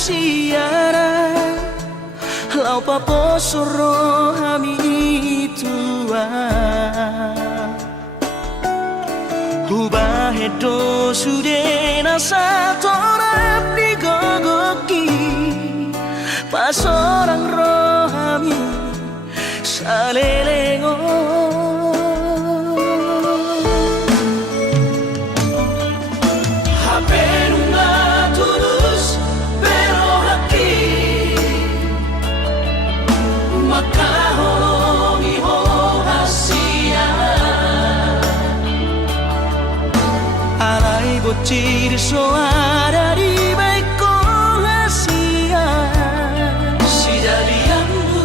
siara lau paposoro hami tua ubah hedo sude nasa torap di gogoki pas orang rohami salelengo bocil soara di baik rahasia si jadianmu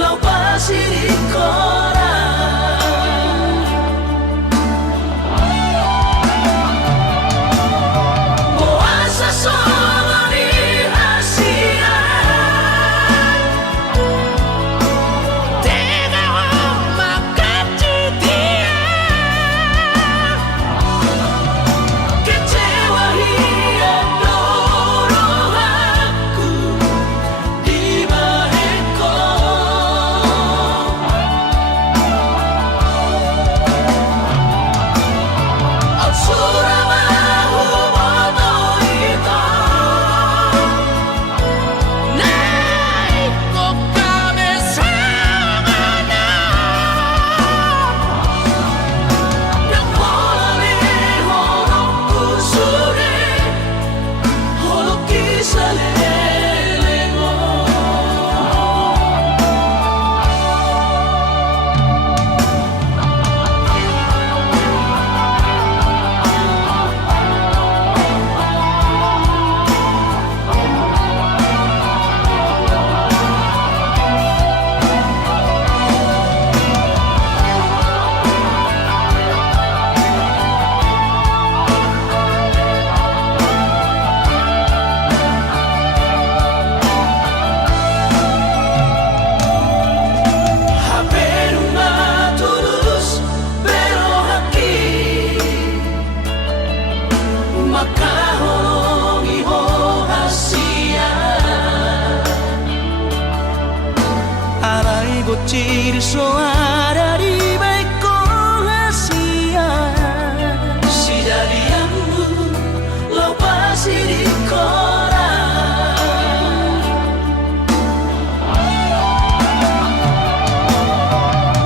lau pasir di koran puasa solo di rahasia tega makan dia bocil soara di baik rahasia si jadianmu lau pasir di koran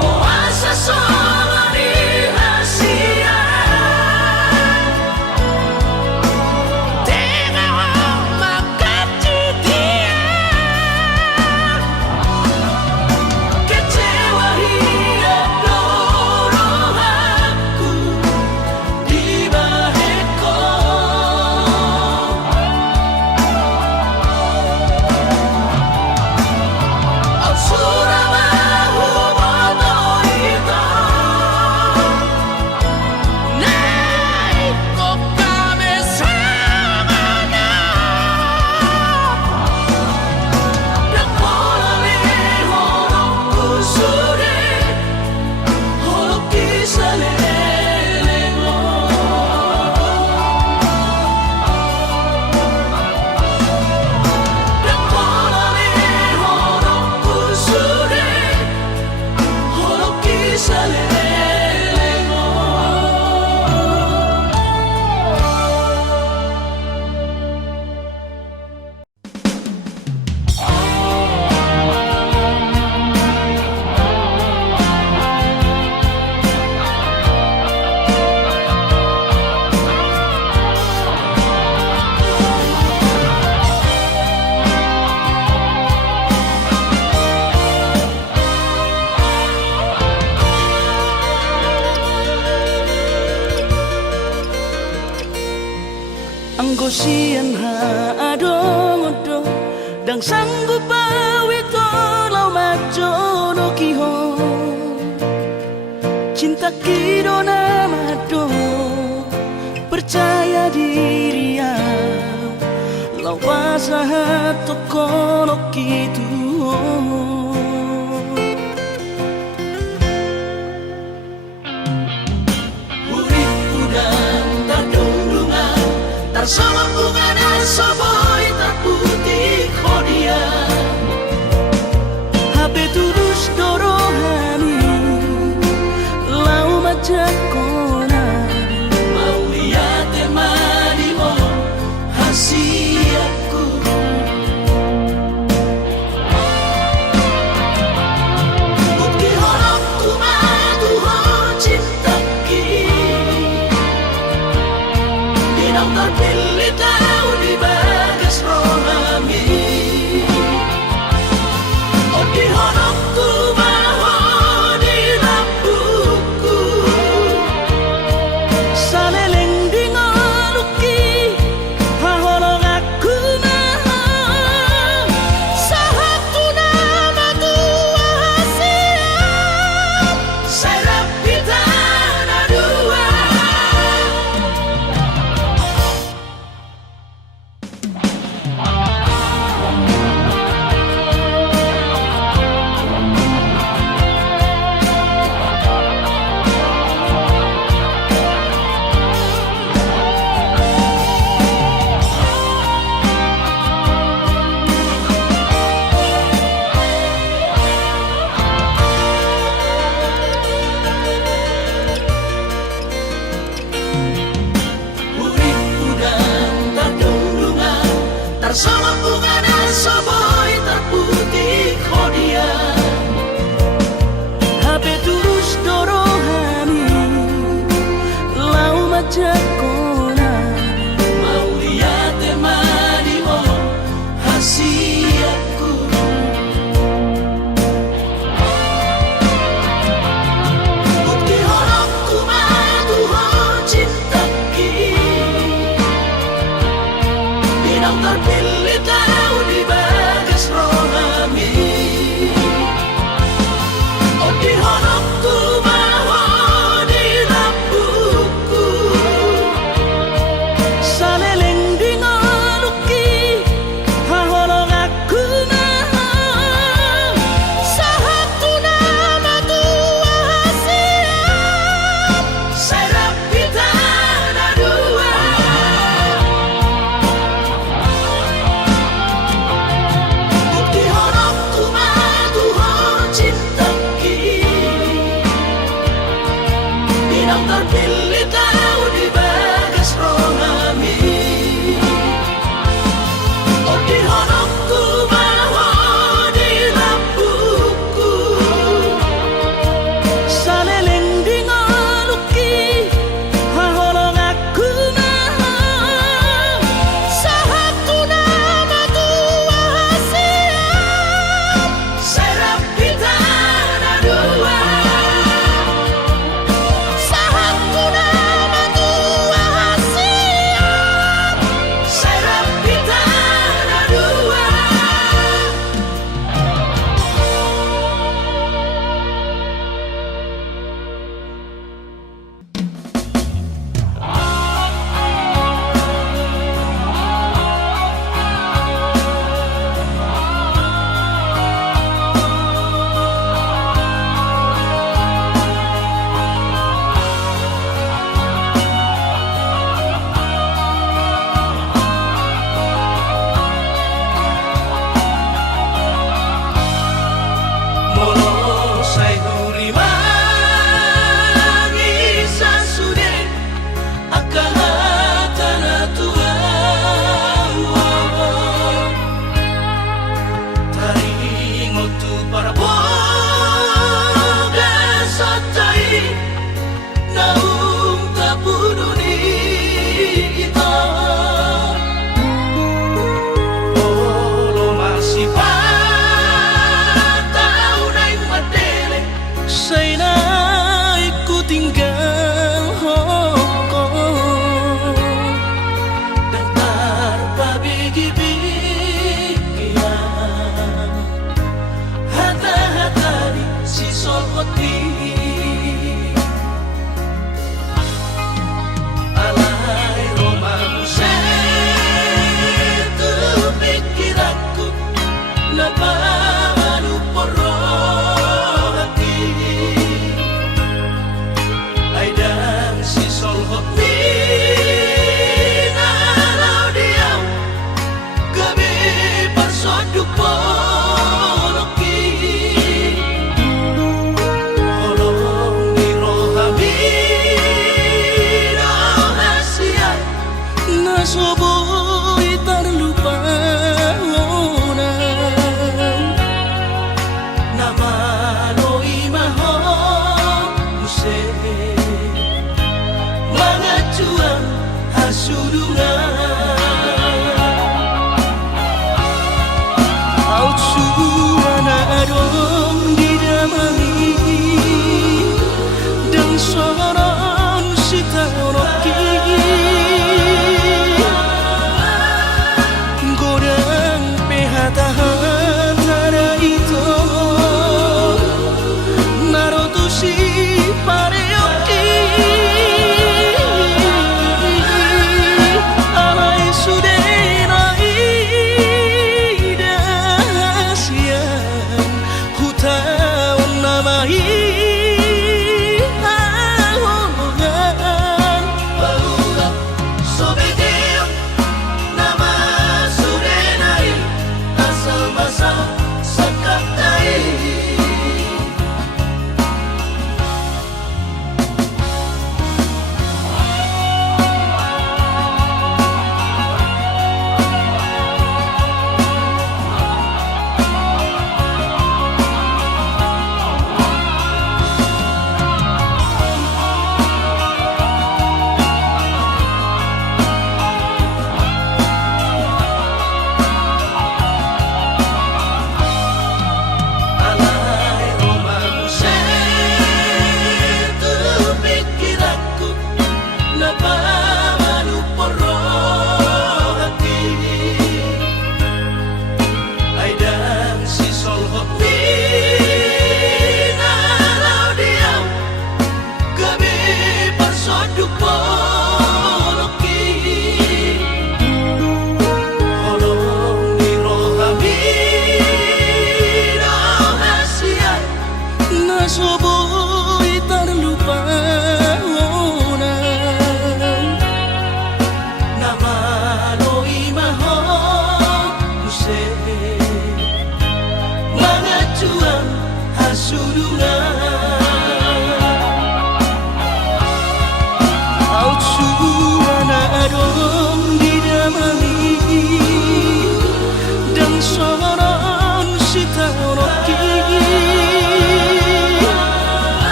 puasa solo di rahasia tega makan dia Anggosian ha adongodo dang sanggup awito lau majono kiho cinta kidona mado percaya diri ya lau pasaha tokono kitu Sama bunga dan soboy tak Bersama bunga dan soboy terputih dia. HP terus dorohani lau macet kona mau lihat temani oh hasiaku. Bukti horokku madu ho cinta ki Bidang terpilih tahu di bagas rohani. Oh di horokku bawa di rambutku saleleng di ngaluki haholong aku mahal sahatu nama tua hasiat serap kita ada dua.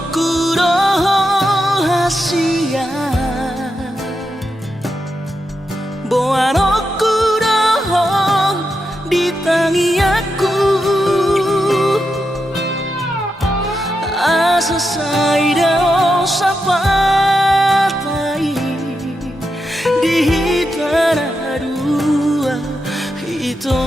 Nugroho Asia Boa Nugroho di tangiaku Asa saida osapatai di tanah dua itu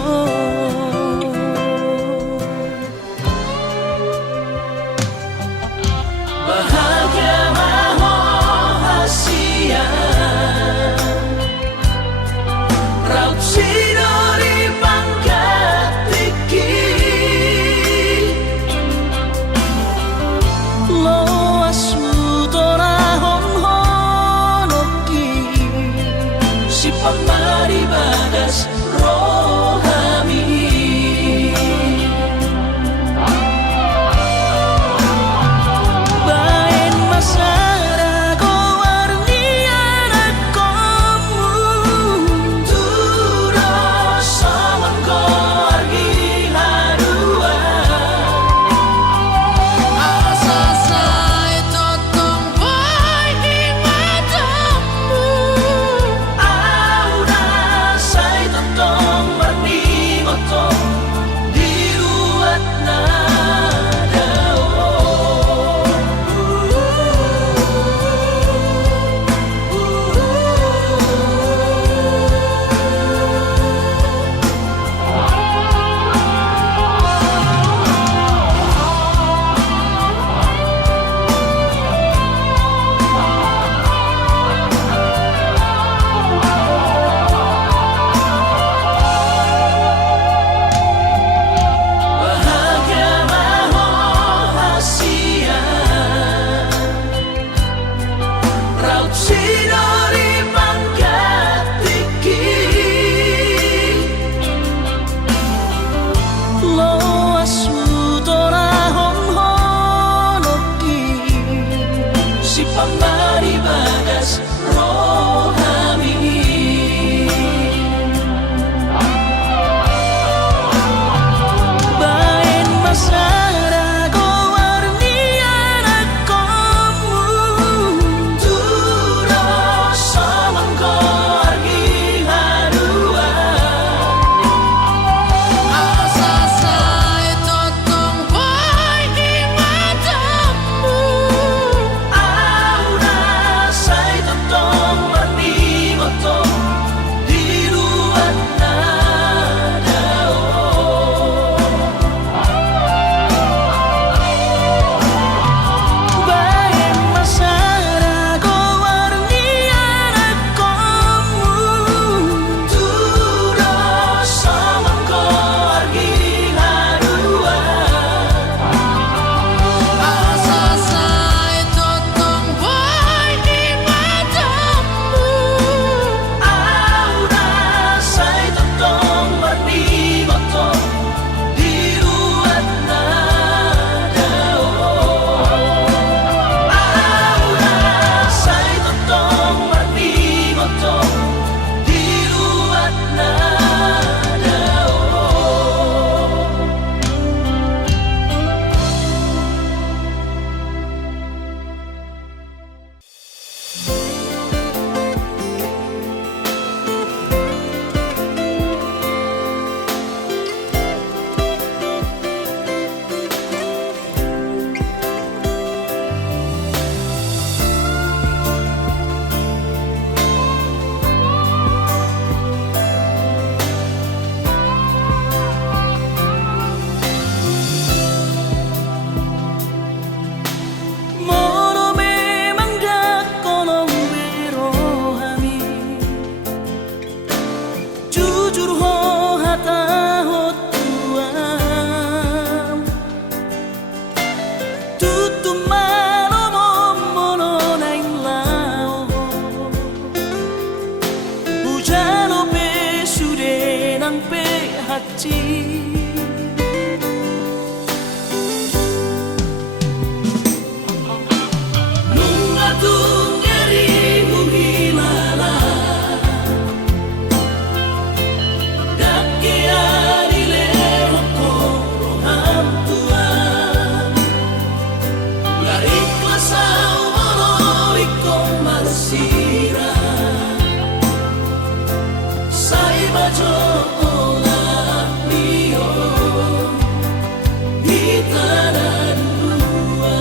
tanah dua.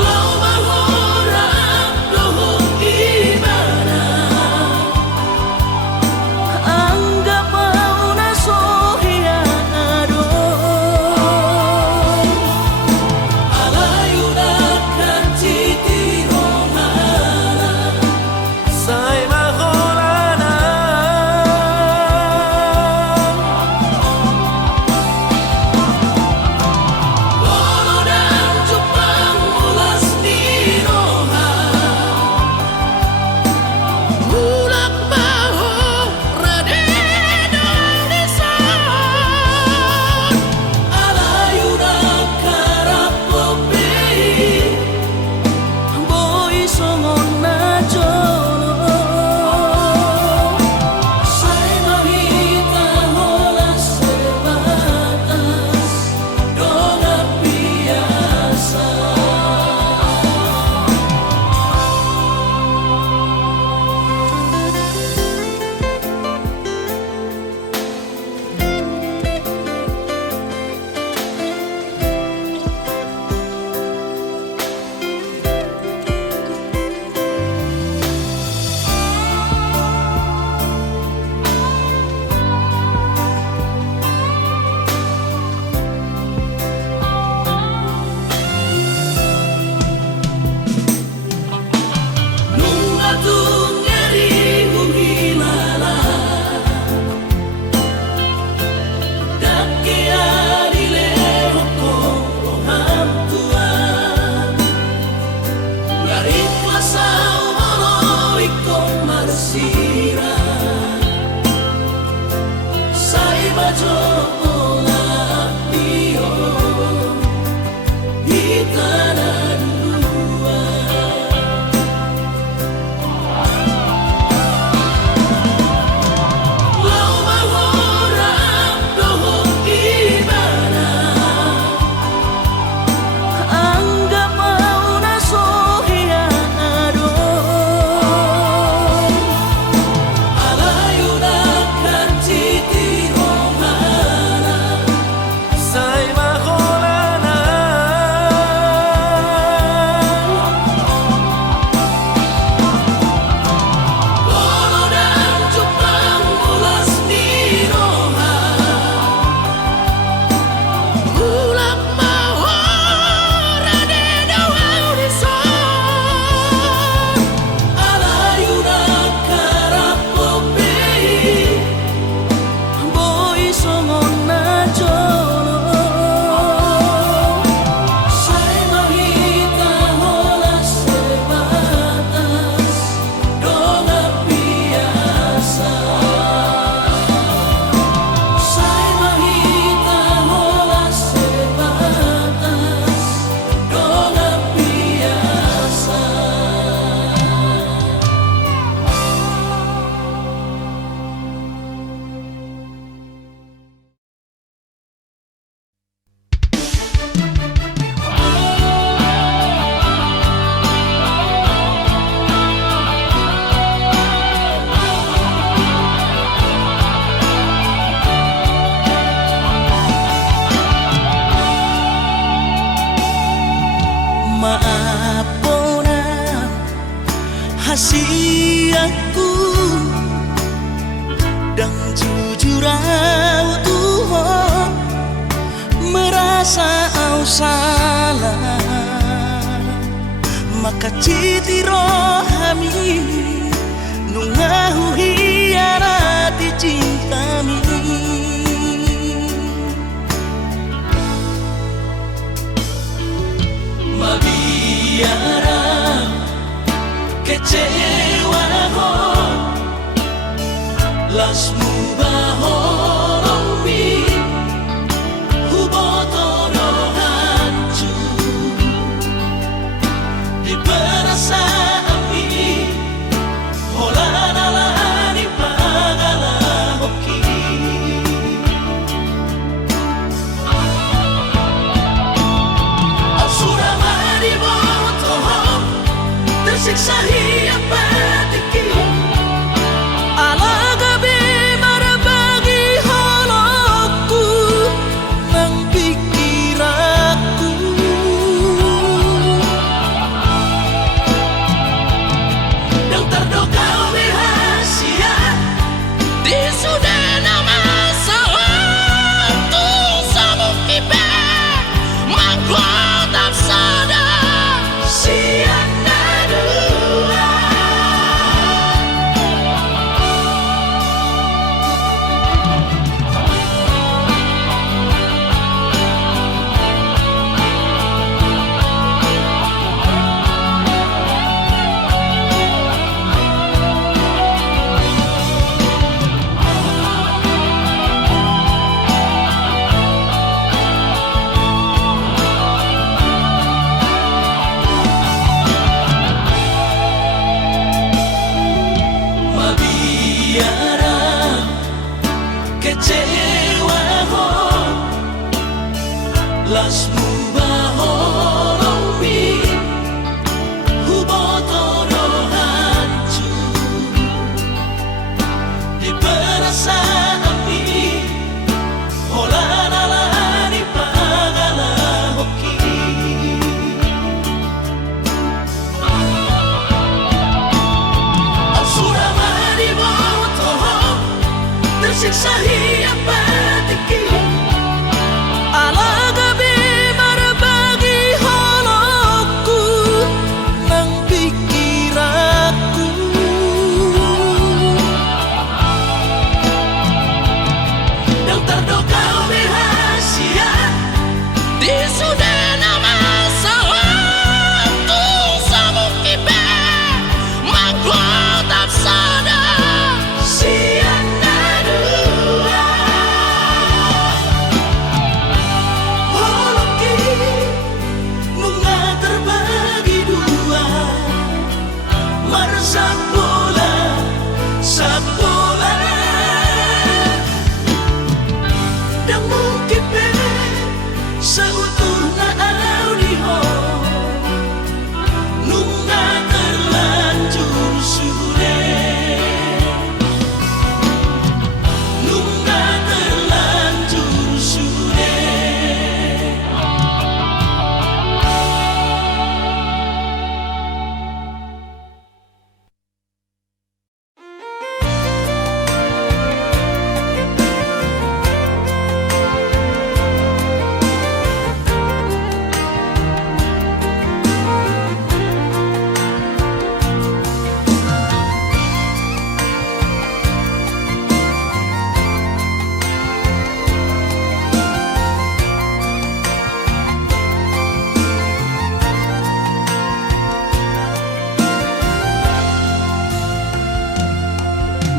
Lau mahorap dohong gimana, anggap mau nasohia adon. Alayunakan titirohana, Say mahorana Bono dan Jepang ulas dinoha, mulak baho radeno desan. Alayunak karap popei, boy songon na jono. Say mahita holas sebatas dona biasa. Nunga tung nyeri uhilala, dake adile hokong roham tuan. Ngarit masau molo ikong marsira, say bajo ola iyo di tanah dua. Lau mahorap dohong gimana, anggap mau nasohia adon. Alayunakan titirohana, Say mahorana Bono dan Jepang ulas dinoha, mulak maho radeno desan. Alayunak karap popei, boy songon na jono. Say mahita holas sebatas dona biasa. Say mahita holas sebatas dona biasa. Maafona hasiaku dan jujur Tuhan merasa au salah, maka citi rohami nungahu hianati cintami. Mabiara kecewa ho, las mubahorong mi huboto no hancur di perasaan ini. Hola nalani pagala hoki, asura mari boto tersiksa hiap patiki. Ala gabi Tersiksa hiap batiki ala gabi berbagi holoku nang pikiranku dan terdoka rahasia di sudah nama sawatu samukibe mangkot sada siana dua holoki nunga terbagi dua meresap bola sabola dan mungkin seutuhnya audio nunga terlanjur sudah nunga terlanjur sudah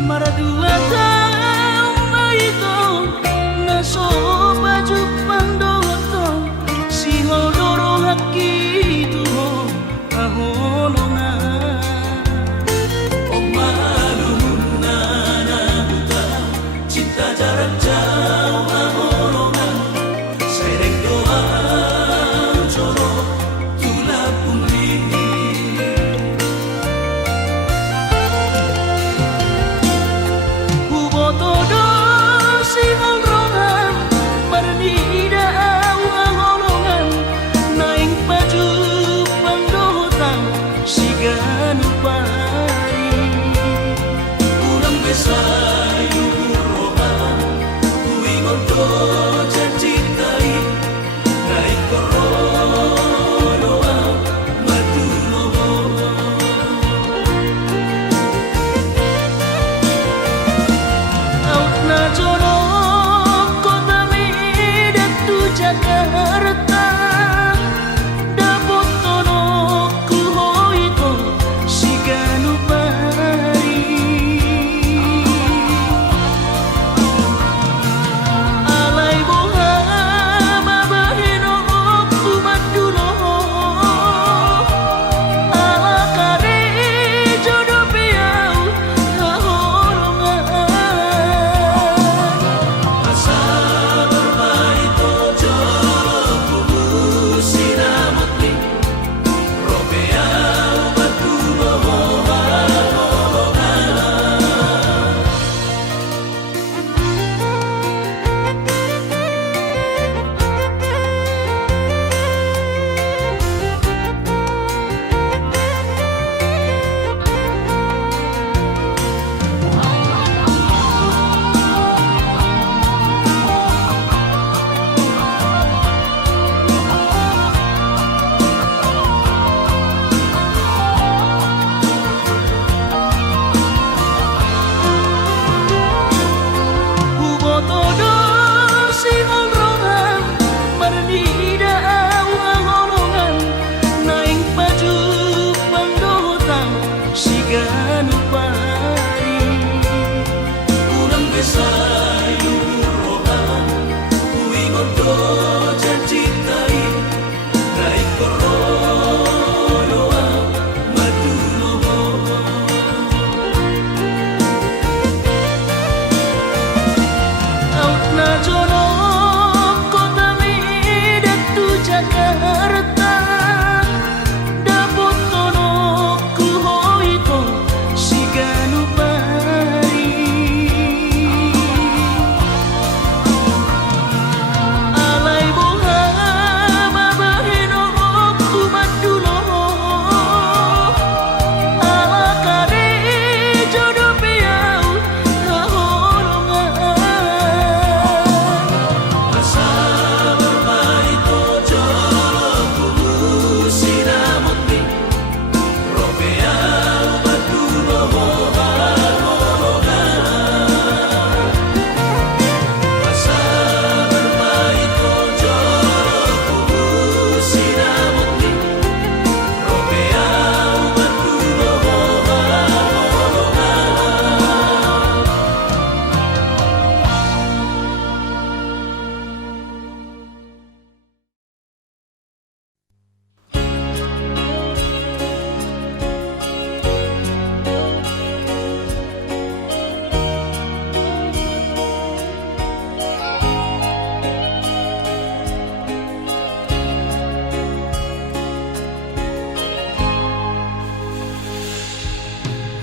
Maradua tau maito naso baju pandoto si hodoro haki tuho ahonona oh maluna nabuta cinta jarak jauh ahonona sereng doa coro tulap puni todo si holrongan bernida awang naing baju pandotan si ganupari kurang besayu rohan kui ngondo jancintai naik korodoa matulobo na jorok kota midatu Jakarta dapot tonok ku hoito si ganupari alay boha babahino ku madulo ala kare jodoh piau haholongan jorok kota midatu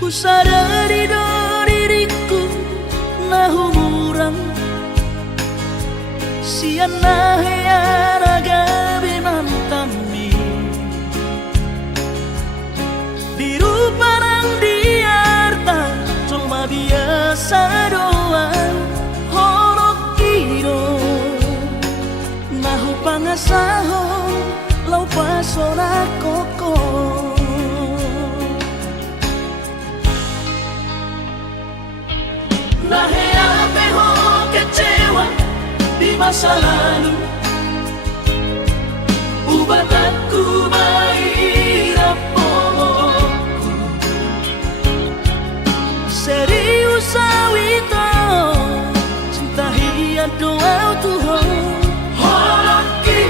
sadari do diriku nahu murang siana heana gabi mantami biru parang diarta cuma biasa doang horok kiro nahu pangasaho lau pasona koko nahe ape ho kecewa di masa lalu ubat aku mahirap pomoku serius awito cinta hiat doa Tuhan horaki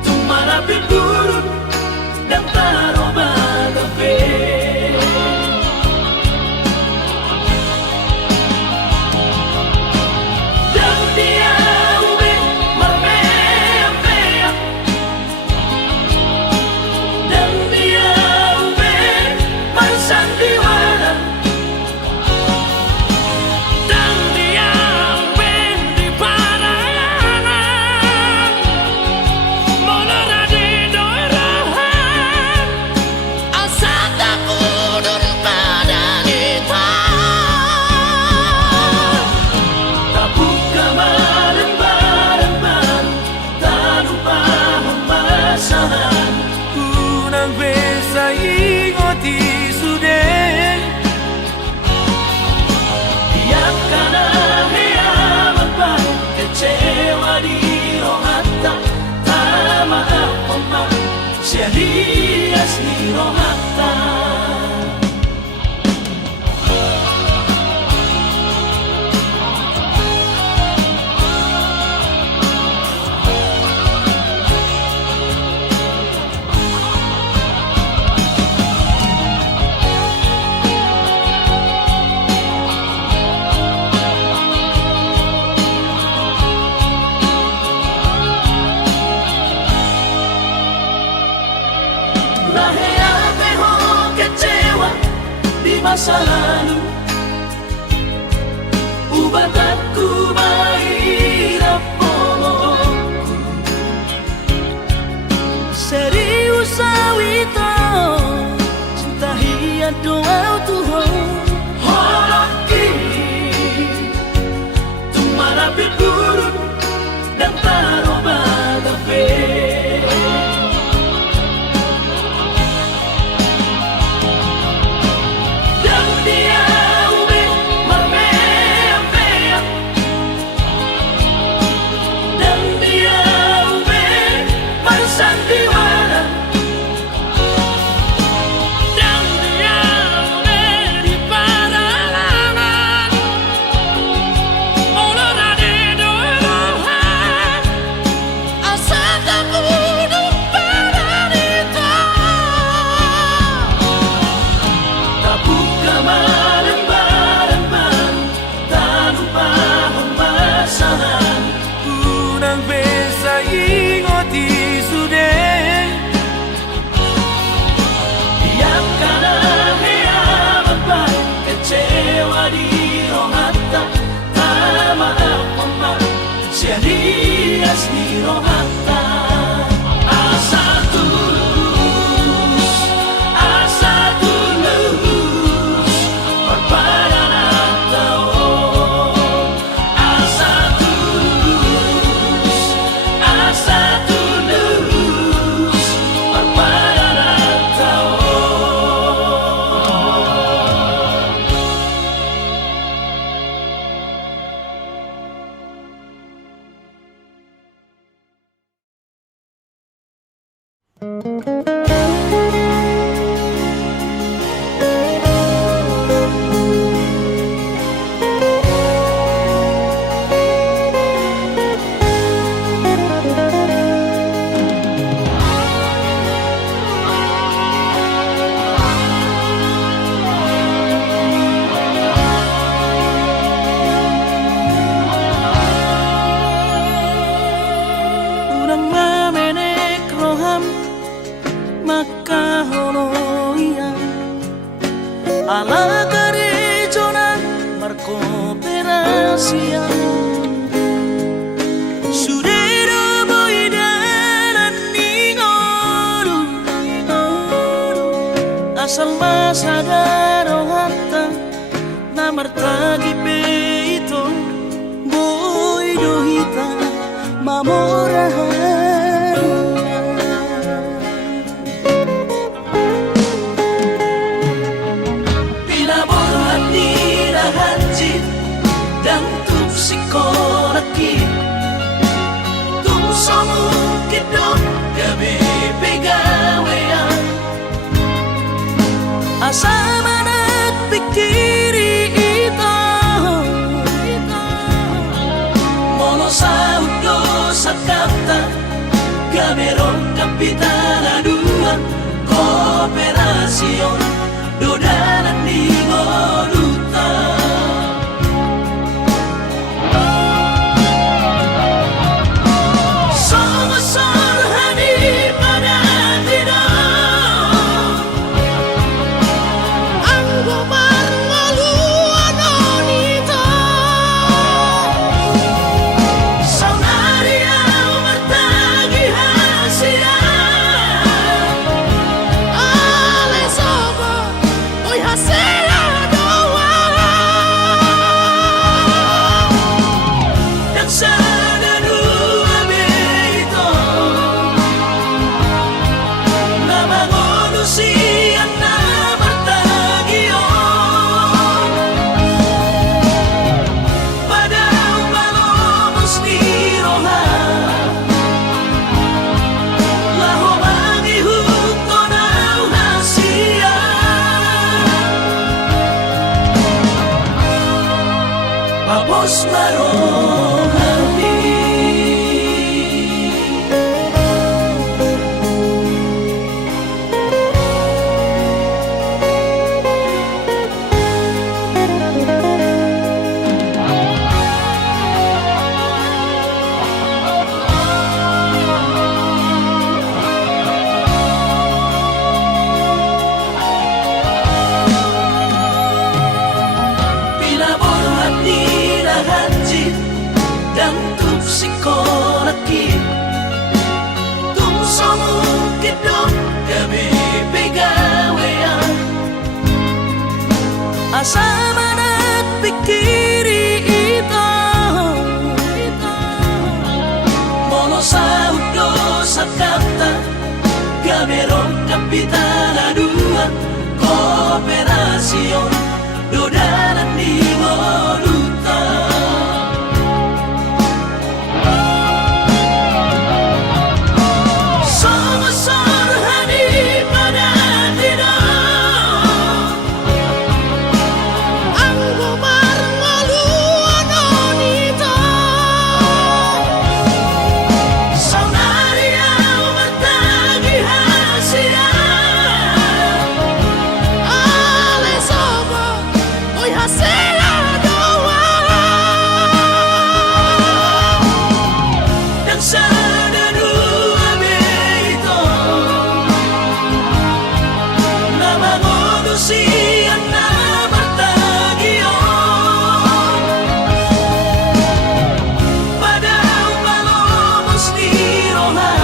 tumarapi buruk dan taroba gabe serias ni rohata masa lalu ubat aku mahirap pomoku serius awito cinta hiat doa Tuhan horaki tumarapi buruk dan taroba gabe serias ni rohata asa tulus berpadanan tao asa tulus berpadanan tao rahasia. Surero boidaran ningolu asal masadaro hatta namartagi peito boido hita mamorahan. Pinaborhat ni rahanjit dan tuk sikolaki tung somu kidok gabe pegawean asa manak pikiri ito mono sa udo sa kapta gameron kapitana dua kooperasyon dodanan di Goluta. Song-song hani pada tidak ang gumar ngaluan onito Saunaria martagi hasia ale sobo oy hasia doa dan sana dua beito nama manusia na martagion pada malomos ni roha laho mangihuk ko na hasia Papos marohani Pinaborhat ni rahanjit dan tuk sikolaki tung somu kidok gabe pegawean asa manak pikiri ito mono sa udo sa kapta gameron kapitana dua kooperasyon dodanan di Goluta. Song-song hani pada tidak ang gumar ngaluan onito Saunaria martagi hasia ale sobo oy hasia doa dan sana dua beito nama manusia na martagion pada malomos ni roha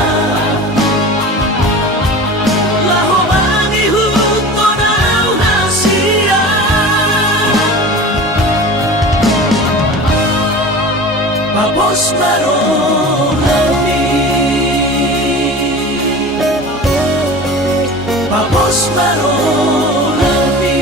laho mangihuk ko na hasia Papos marohani Papos marohani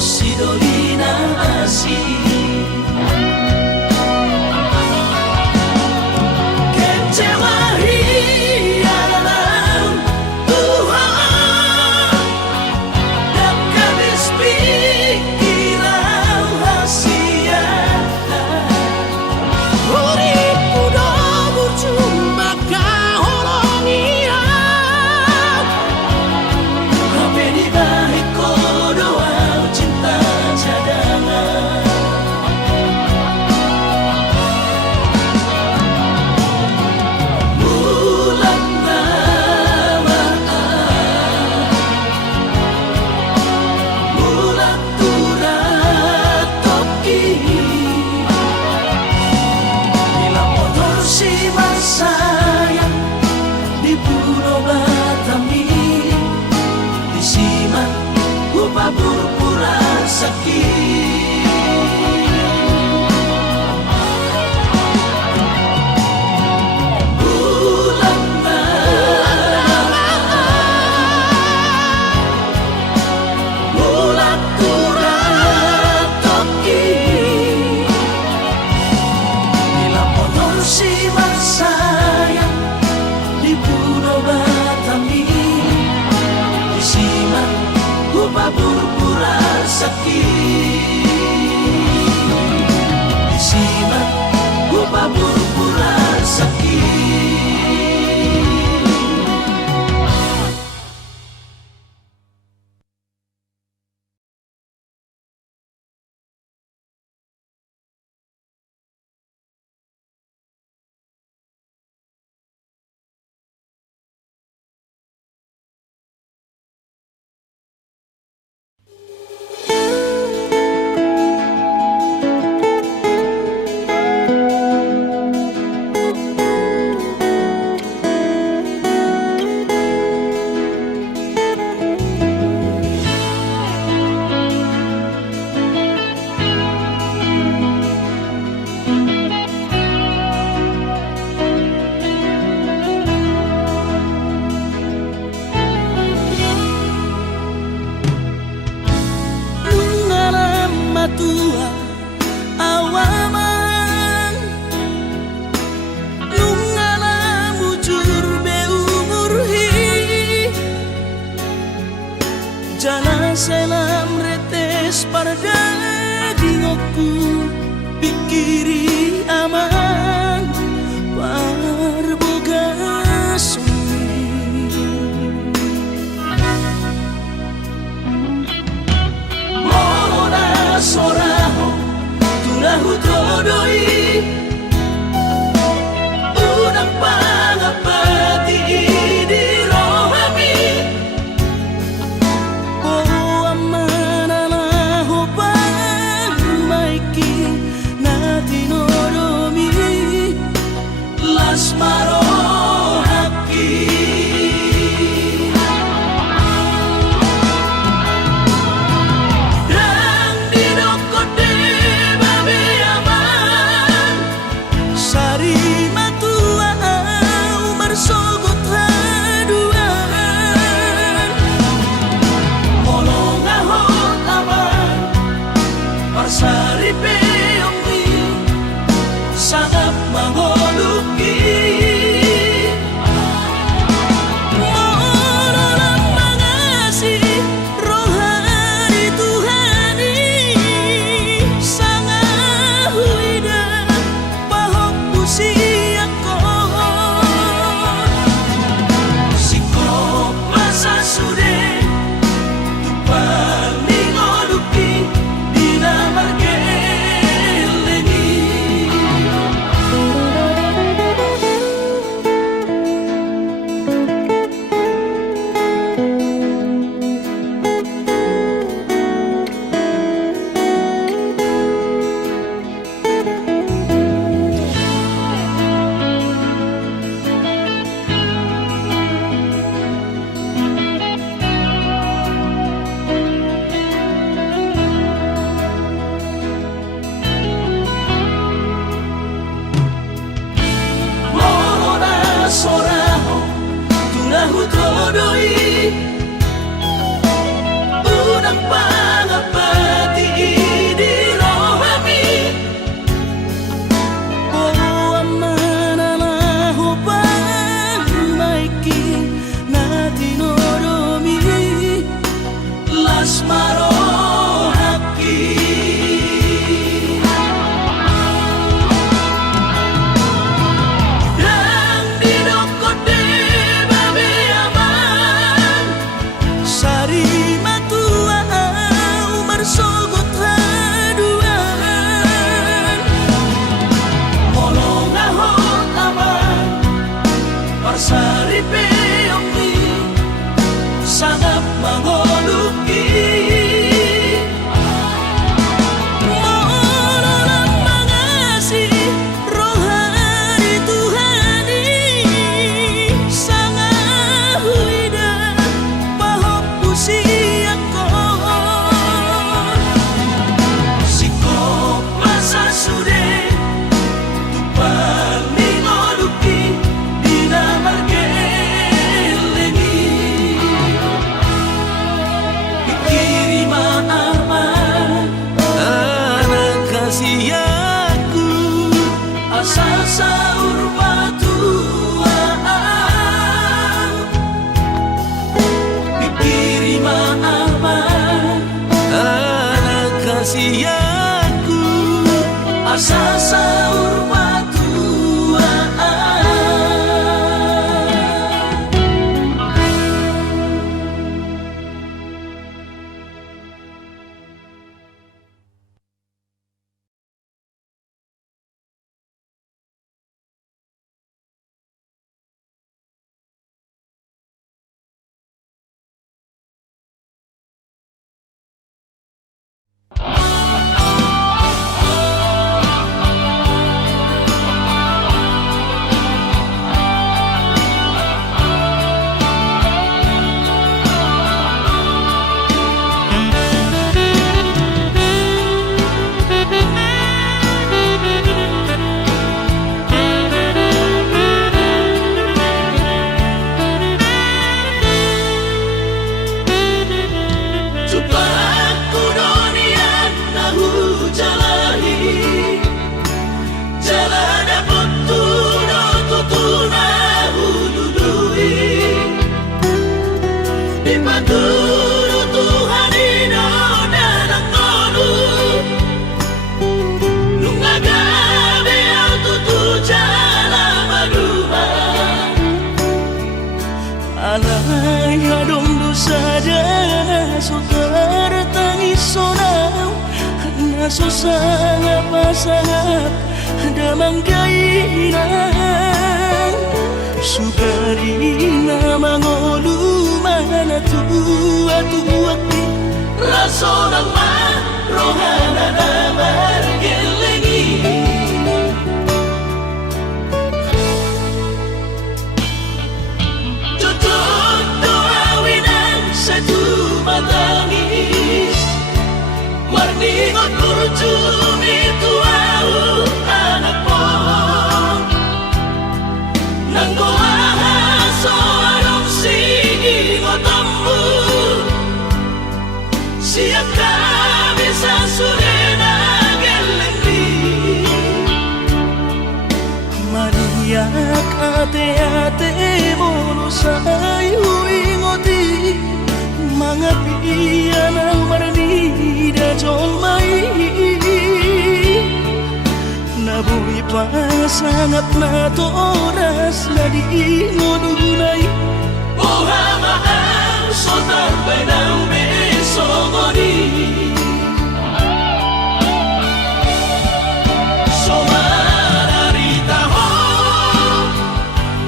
しどりなしKecewa ia dalam Tuhan dan habis pikiran rahasia uripku do berjumpa kahorong ia Hape di balik doa cinta cadangan Bulan Ramadhan Bulan turat toki Bila motor si sayang di Pulau Batami Disimak upah pura sakit Bulan Ramadhan Bulan turat toki Bila motor si sayang di Pulau Batami Disimak upah pura sakit Disimak upah pura sakit Tua awaman nungala mujur be umur hi jana selam retes parda dingoku pikiri aman parboga sumi Soraho tulahu todoi Unang pangapati di rohami Oh amana laho pamaiki natino sogot haduan molong ahon aman parsari peongli sangat mangoluki mololang mangasi rohani Tuhani sangat huida pahop usiako sikop masa sude tupal mingoluki dinamargelengi ikirima aman anak kasih aku asal sahur batuaan ikirima aman anak kasih aku asal sahur batuaan Cobaku donian nahu jalahi jalan putu no tutu nahu dudui dipaduru Tuhan ino dalam konu lungaga beau tutu jalan maduma alay hadong dosa dana sotar tangis sonau naso sangap pasangap damang gainang sukarina mangolu mana tua tuaki raso nama rohana namar gelengi tutup doa winan satu matangis marningot kurjumi tuau anak pon nanggoaha soarong sigi ngotammu siap kami sasurena gelengi mariak ate-ate molusay huingoti mga piyan ang marnida jong mai nabuhi pa sangat na toras na di ngununay buhama ang sotar benang besogoni somararita ho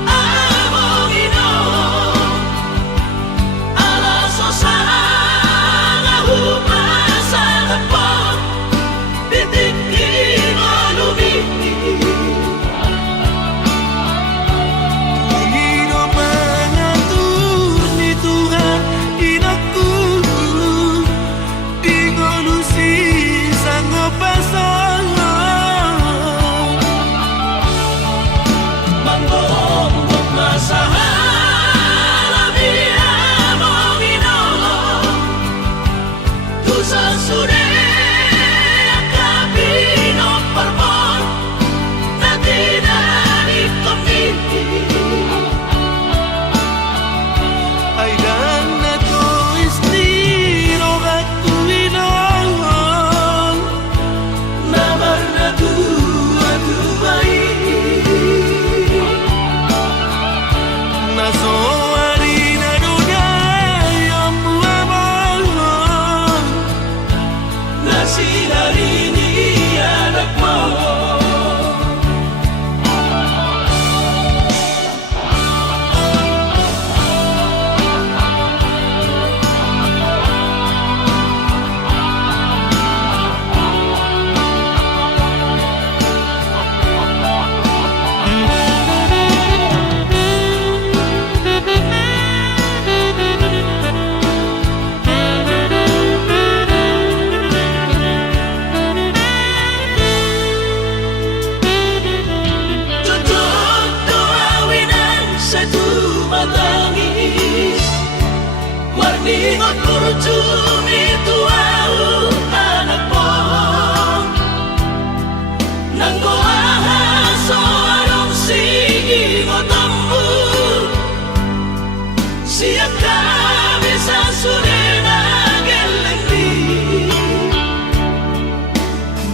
among ino alaso sana humasa kapon titik inolumi Ino mangatun ni Tuhan inaku dingolusi sanggup pasang manggong masahala biya mong ino tusa sude akabino parmon na tinanip kami ay dan na to istiro aku ilang namar na tuwa-tuway naso ari na dunay ang buwan Nasi dari ini anakmu. Warningot kurjum itu au anak po nanggo ahaso arong sigi ngotambu siap kami sasurena gelengdi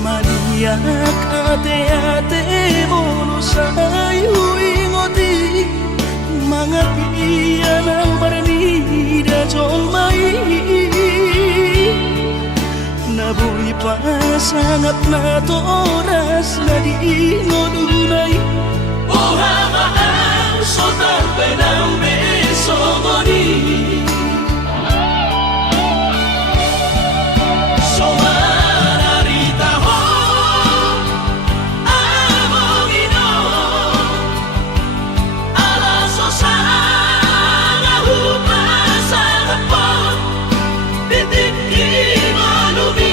maniak ate-ate mono sayu ingoti mga piyan ang marani da jolmai nabuhi pa sangat na toras na di ngodunay ohama ang sotar penang besomoni somararita ho amongino alaso sana hupa sana po bitiki malumi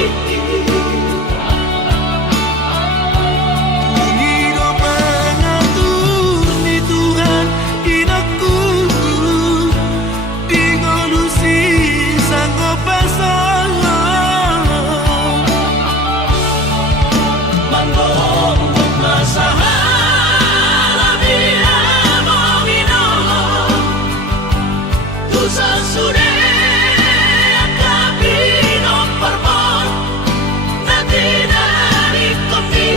Unido pangatun ni Tuhan inakku Ingolusi sanggup pasang Manggong masahala biya mongino Tusa sude akabino parmon Nati dari kopi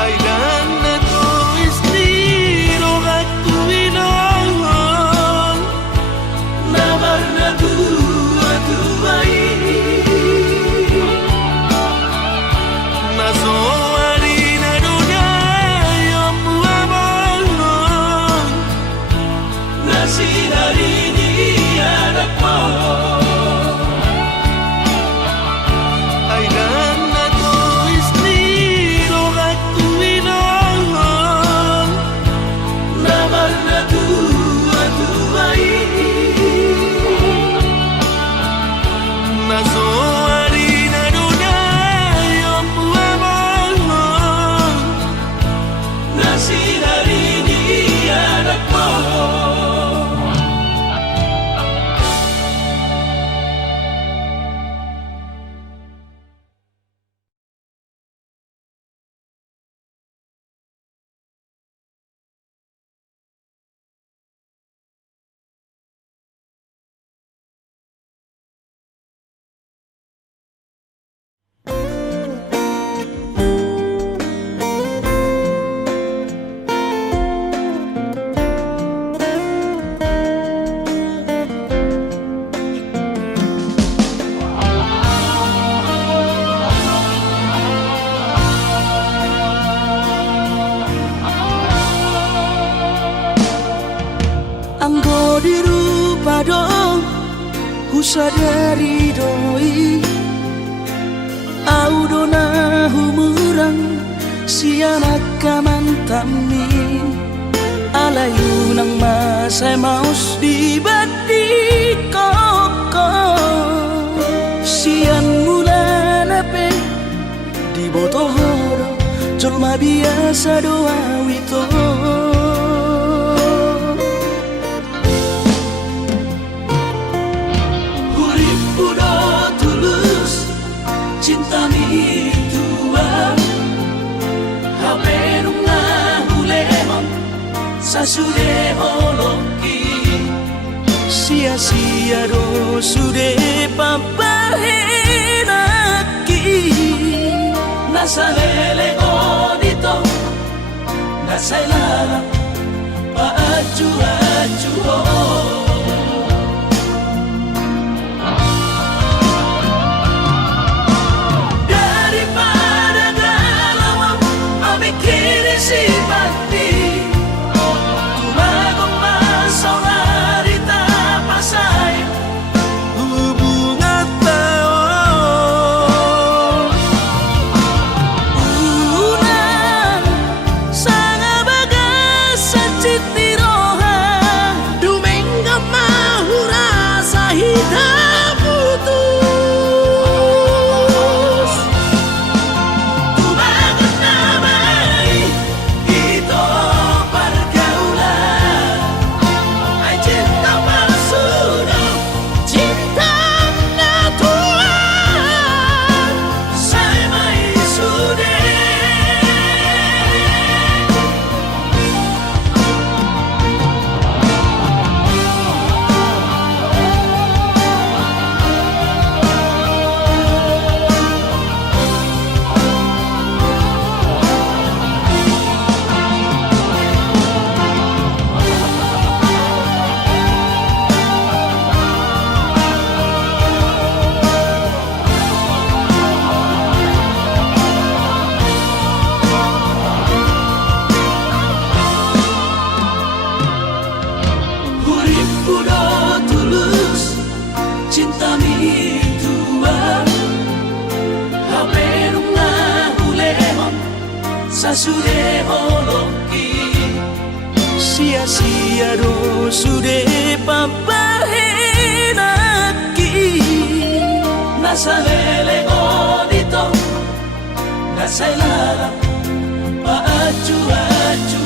Ay dan na to istiro at tuwinang Nabar na tua-tuai Naso harina dunay ang buwabang Nasi dari ini anakmu Ay dan na to istiro at tuwinang Nabar na tua-tuai Naso harina dunay ang buwabang Nasi dari ini anakmu Anggo dirupa dong husadari doi Audona humurang sianak kamantami Alayu nang masay maus di badi koko Sian mula nape di botohoro Jolma biasa doa wito Cinta mi tua Hape nunga hulemon Sasude holoki Sia-sia do sude papahenaki Nasa lele odito Nasa ilala Paaju-aju sude holoki sia-sia do sude papahenaki nasa lele dito nasa ilalam paaju-aju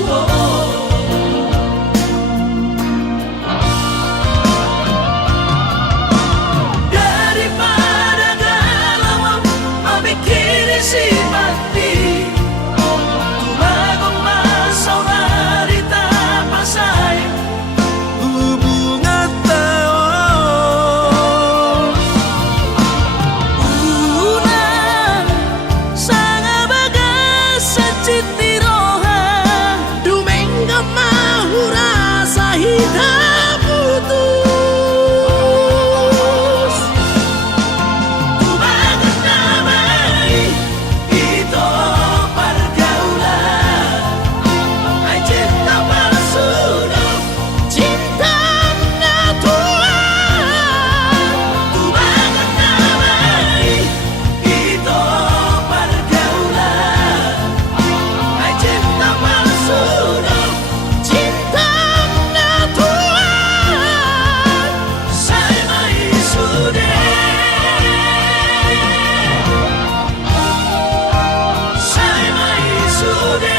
daripada galau memikiri si mati tumagong masaudari tapasay hubungan tao Una sanga bagas sa chitiroha Dumenga mahura sa hitam putus tumagan damai ito pergaulan ay cinta palsu Cinta na tuan tumagan damai ito pergaulan ay cinta palsu Cinta na tuan saya mai sude saya mai sude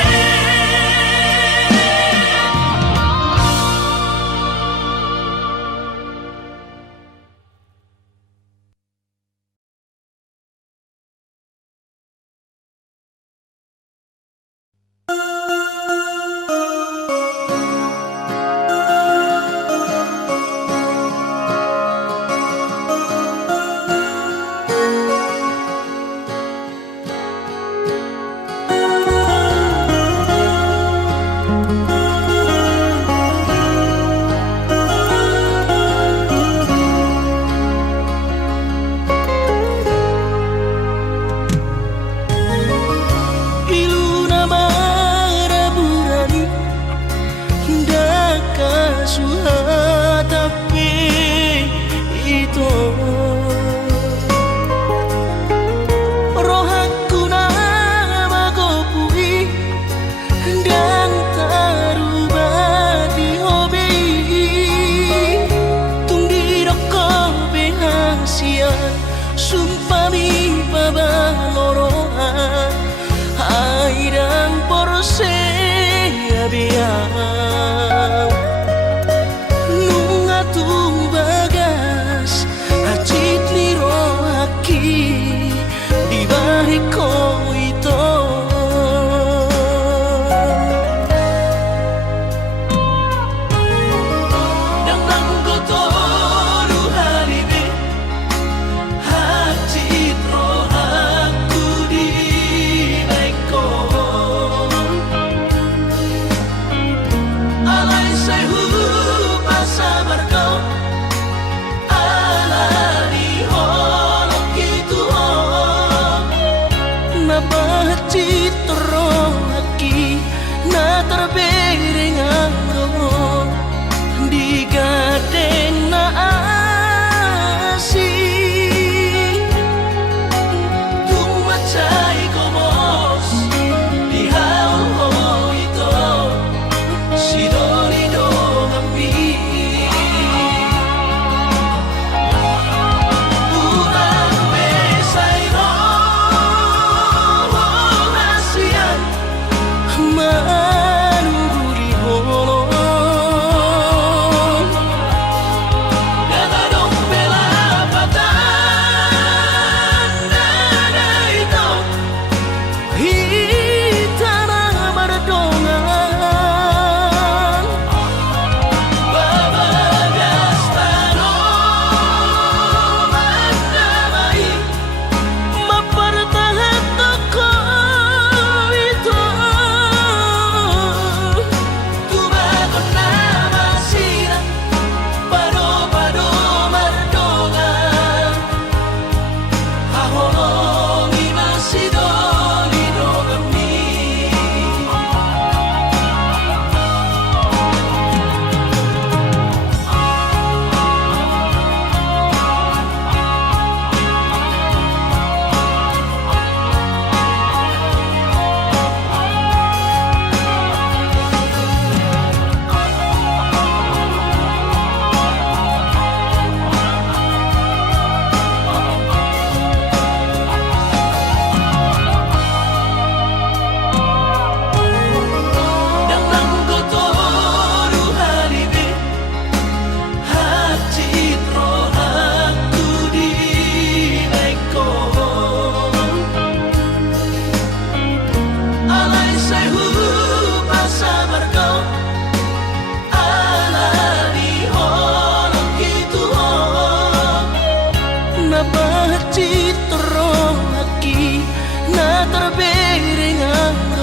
Iluna maraburani Daka suhatapi ito Rohaku na magopui Dan taruba di hobi Tunggi roko behasian Sumpami babalorohan Airang porse abiang Nunga tung bagas Acit ni rohaki Di bahiko ito Nang nanggotoru halibi hati rohaku di baiko bahit citro lagi na terbering ang